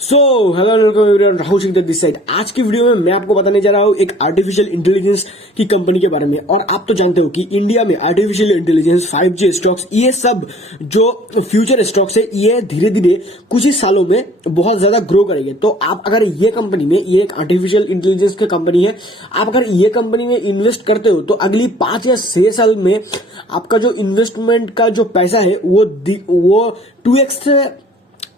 So hello everyone, Rahul Singh this side. आज की video में मैं आपको बताने जा रहा हूँ एक आर्टिफिशियल इंटेलिजेंस की कंपनी के बारे में। और आप तो जानते हो कि इंडिया में आर्टिफिशियल इंटेलिजेंस, 5G स्टॉक्स, ये सब जो फ्यूचर स्टॉक्स है ये धीरे धीरे कुछ ही सालों में बहुत ज्यादा ग्रो करेंगे। तो आप अगर ये कंपनी में, ये एक आर्टिफिशियल इंटेलिजेंस की कंपनी है, आप अगर ये कंपनी में इन्वेस्ट करते हो तो अगली 5 या 6 साल में आपका जो इन्वेस्टमेंट का जो पैसा है वो 2x से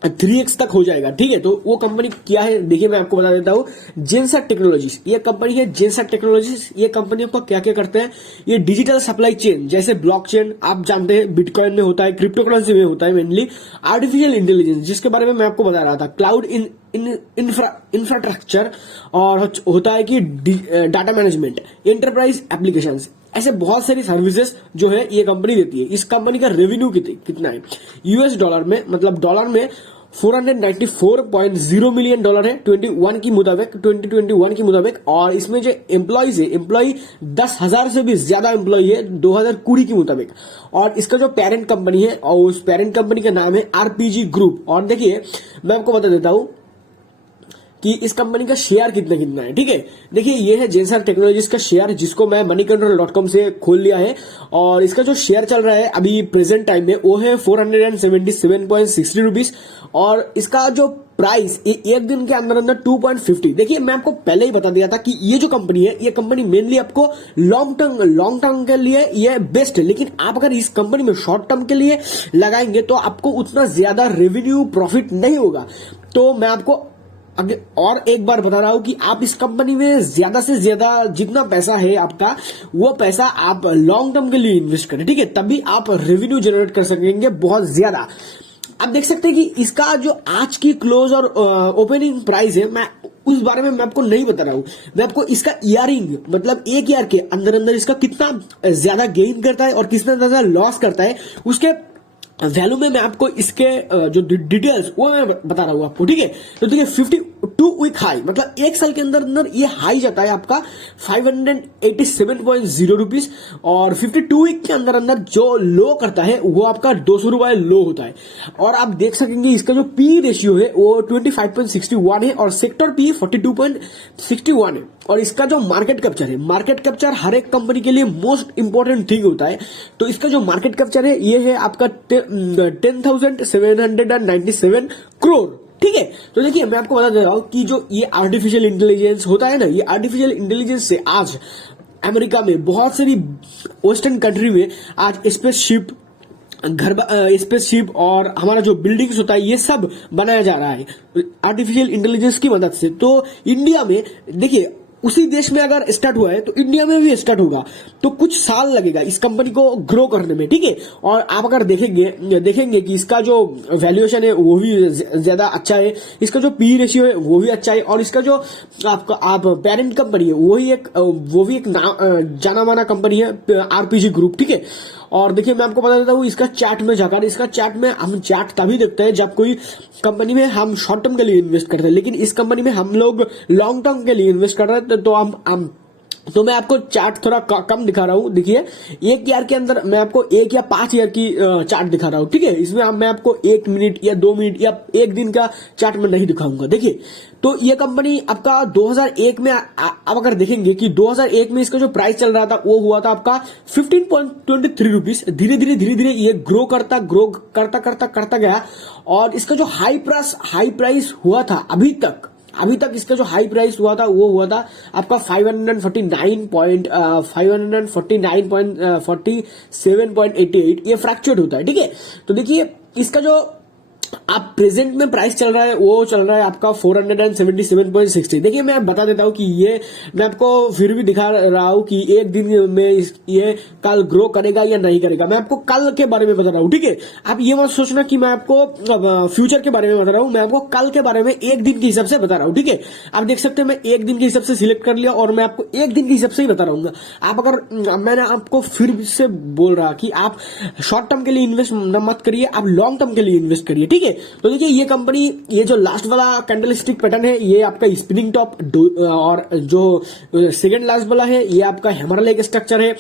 3x तक हो जाएगा। ठीक है, तो वो कंपनी क्या है देखिए, मैं आपको बता देता हूँ। जेनसेट टेक्नोलॉजीज ये कंपनी है। जेनसेट टेक्नोलॉजीज ये कंपनी आपको क्या क्या करते हैं, ये डिजिटल सप्लाई चेन जैसे ब्लॉकचेन, आप जानते हैं बिटकॉइन में होता है, क्रिप्टो करेंसी में होता है, मेनली आर्टिफिशियल इंटेलिजेंस जिसके बारे में मैं आपको बता रहा था, क्लाउड इंफ्रास्ट्रक्चर, और होता है कि डाटा मैनेजमेंट, एंटरप्राइज एप्लीकेशंस, ऐसे बहुत सारी सर्विसेज जो है ये कंपनी देती है। इस कंपनी का रेवेन्यू कितना है यूएस डॉलर में, मतलब डॉलर में 494.0 मिलियन डॉलर है 2021 के मुताबिक। और इसमें जो एम्प्लॉइज है, एम्प्लॉय 10,000 से भी ज्यादा एम्प्लॉय है 2020 के मुताबिक। और इसका जो पेरेंट कंपनी है, और उस पेरेंट कंपनी का नाम है आरपीजी ग्रुप। और देखिए मैं आपको बता देता हूं कि इस कंपनी का शेयर कितना है। ठीक है, देखिए ये है जेनसेट टेक्नोलॉजीज का शेयर, जिसको मैं moneycontrol.com से खोल लिया है। और इसका जो शेयर चल रहा है अभी प्रेजेंट टाइम में वो है 477.60 रुपीज। और इसका जो प्राइस एक दिन के अंदर अंदर 2.50। देखिए मैं आपको पहले ही बता दिया था कि ये जो कंपनी है, ये कंपनी मेनली आपको लॉन्ग टर्म के लिए ये बेस्ट है। लेकिन आप अगर इस कंपनी में शॉर्ट टर्म के लिए लगाएंगे तो आपको उतना ज्यादा रेवेन्यू प्रॉफिट नहीं होगा। तो मैं आपको और एक बार बता रहा हूं कि आप इस कंपनी में ज्यादा से ज्यादा जितना पैसा है आपका, वो पैसा आप लॉन्ग टर्म के लिए इन्वेस्ट करें। ठीक है, तभी आप रेवेन्यू जनरेट कर सकेंगे बहुत ज्यादा। आप देख सकते हैं कि इसका जो आज की क्लोज और ओपनिंग प्राइस है, मैं उस बारे में मैं आपको नहीं बता रहा हूं। मैं आपको इसका ईयरिंग, मतलब एक ईयर के अंदर अंदर इसका कितना ज्यादा गेन करता है और कितना ज्यादा लॉस करता है, उसके वैल्यू में मैं आपको इसके जो डिटेल्स वो मैं बता रहा हूं आपको। ठीक है, तो देखिए 52 वीक हाई, मतलब एक साल के अंदर अंदर ये हाई जाता है आपका 587.0 रुपीज। और 52 वीक के अंदर अंदर जो लो करता है वो आपका 200 रुपए लो होता है। और आप देख सकेंगे इसका जो पी रेशियो है वो 25.61 है और सेक्टर पी 42.61 है। और इसका जो मार्केट कैप्चर है, मार्केट कैप्चर हर एक कंपनी के लिए मोस्ट इंपॉर्टेंट थिंग होता है। तो इसका जो मार्केट कैप्चर है ये है आपका 10,797 करोड़। ठीक है, तो देखिए मैं आपको बता दे रहा हूं कि जो ये आर्टिफिशियल इंटेलिजेंस होता है ना, ये आर्टिफिशियल इंटेलिजेंस से आज अमेरिका में, बहुत सारी वेस्टर्न कंट्री में आज स्पेसशिप और हमारा जो बिल्डिंग्स होता है ये सब बनाया जा रहा है आर्टिफिशियल इंटेलिजेंस की मदद से। तो इंडिया में देखिए, उसी देश में अगर स्टार्ट हुआ है तो इंडिया में भी स्टार्ट होगा, तो कुछ साल लगेगा इस कंपनी को ग्रो करने में। ठीक है, और आप अगर देखेंगे कि इसका जो वैल्यूएशन है वो भी ज्यादा अच्छा है, इसका जो पी रेशियो है वो भी अच्छा है, और इसका जो आप पेरेंट कंपनी है वो भी एक जाना माना कंपनी है, आरपीजी ग्रुप। ठीक है, और देखिए मैं आपको बता देता हूँ इसका चार्ट में जाकर, इसका चार्ट में हम चार्ट तभी देखते हैं जब कोई कंपनी में हम शॉर्ट टर्म के लिए इन्वेस्ट करते हैं, लेकिन इस कंपनी में हम लोग लॉन्ग टर्म के लिए इन्वेस्ट कर रहे हैं। तो मैं आपको चार्ट थोड़ा कम दिखा रहा हूँ। देखिए एक ईयर के अंदर मैं आपको 1 या 5 ईयर की चार्ट दिखा रहा हूँ। ठीक है, इसमें मैं आपको 1 मिनट या 2 मिनट या 1 दिन का चार्ट में नहीं दिखाऊंगा। देखिए तो ये कंपनी आपका 2001 में आप अगर देखेंगे कि 2001 में इसका जो प्राइस चल रहा था वो हुआ था आपका 15.23 रुपीज। धीरे धीरे ये ग्रो करता गया। और इसका जो हाई प्राइस हुआ था अभी तक इसका जो हाई प्राइस हुआ था वो हुआ था आपका 549.47.88। ये फ्रैक्चर्ड होता है। ठीक है, तो देखिए इसका जो आप प्रेजेंट में प्राइस चल रहा है वो चल रहा है आपका 477.60। देखिए मैं बता देता हूं कि ये मैं आपको फिर भी दिखा रहा हूं कि एक दिन में ये कल ग्रो करेगा या नहीं करेगा। मैं आपको कल के बारे में बता रहा हूं। ठीक है, आप ये मत सोचना कि मैं आपको फ्यूचर के बारे में बता रहा हूं, मैं आपको कल के बारे में एक दिन के हिसाब से बता रहा हूं। ठीक है, आप देख सकते हैं मैं एक दिन के हिसाब से सिलेक्ट कर लिया और मैं आपको एक दिन के हिसाब से ही बता रहा हूँ। आप अगर मैंने आपको फिर से बोल रहा कि आप शॉर्ट टर्म के लिए इन्वेस्ट मत करिए, आप लॉन्ग टर्म के लिए इन्वेस्ट करिए। ठीक है। तो देखिए ये कंपनी, ये जो लास्ट वाला कैंडलस्टिक पैटर्न है ये आपका स्पिनिंग टॉप, और जो सेकंड लास्ट वाला है ये आपका हैमर लेग स्ट्रक्चर है।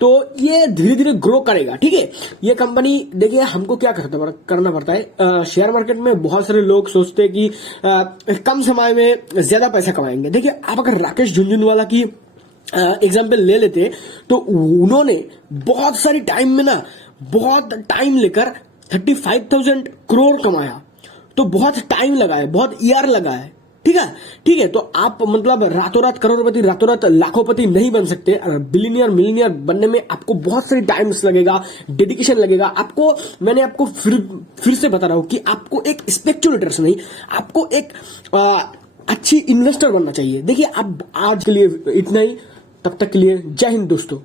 तो ये धीरे धीरे ग्रो करेगा, ठीक है। ये कंपनी देखिए हमको क्या करना पड़ता है, शेयर मार्केट में बहुत सारे लोग सोचते हैं कि कम समय में ज्यादा पैसा कमाएंगे। देखिए आप अगर राकेश झुनझुनवाला की एग्जाम्पल ले लेते तो उन्होंने बहुत सारी टाइम में ना, बहुत टाइम लेकर 35,000 करोड़ कमाया। तो बहुत टाइम लगा है, बहुत ईयर लगा है, ठीक है। ठीक है, तो आप मतलब रातों रात करोड़पति, रातों रात लाखोंपति नहीं बन सकते। बिलियनियर मिलियनियर बनने में आपको बहुत सारी टाइम्स लगेगा, डेडिकेशन लगेगा आपको। मैंने आपको फिर से बता रहा हूं कि आपको एक स्पेक्युलेटर्स नहीं, आपको एक अच्छी इन्वेस्टर बनना चाहिए। देखिए अब आज के लिए इतना ही, तब तक के लिए जय हिंद दोस्तों।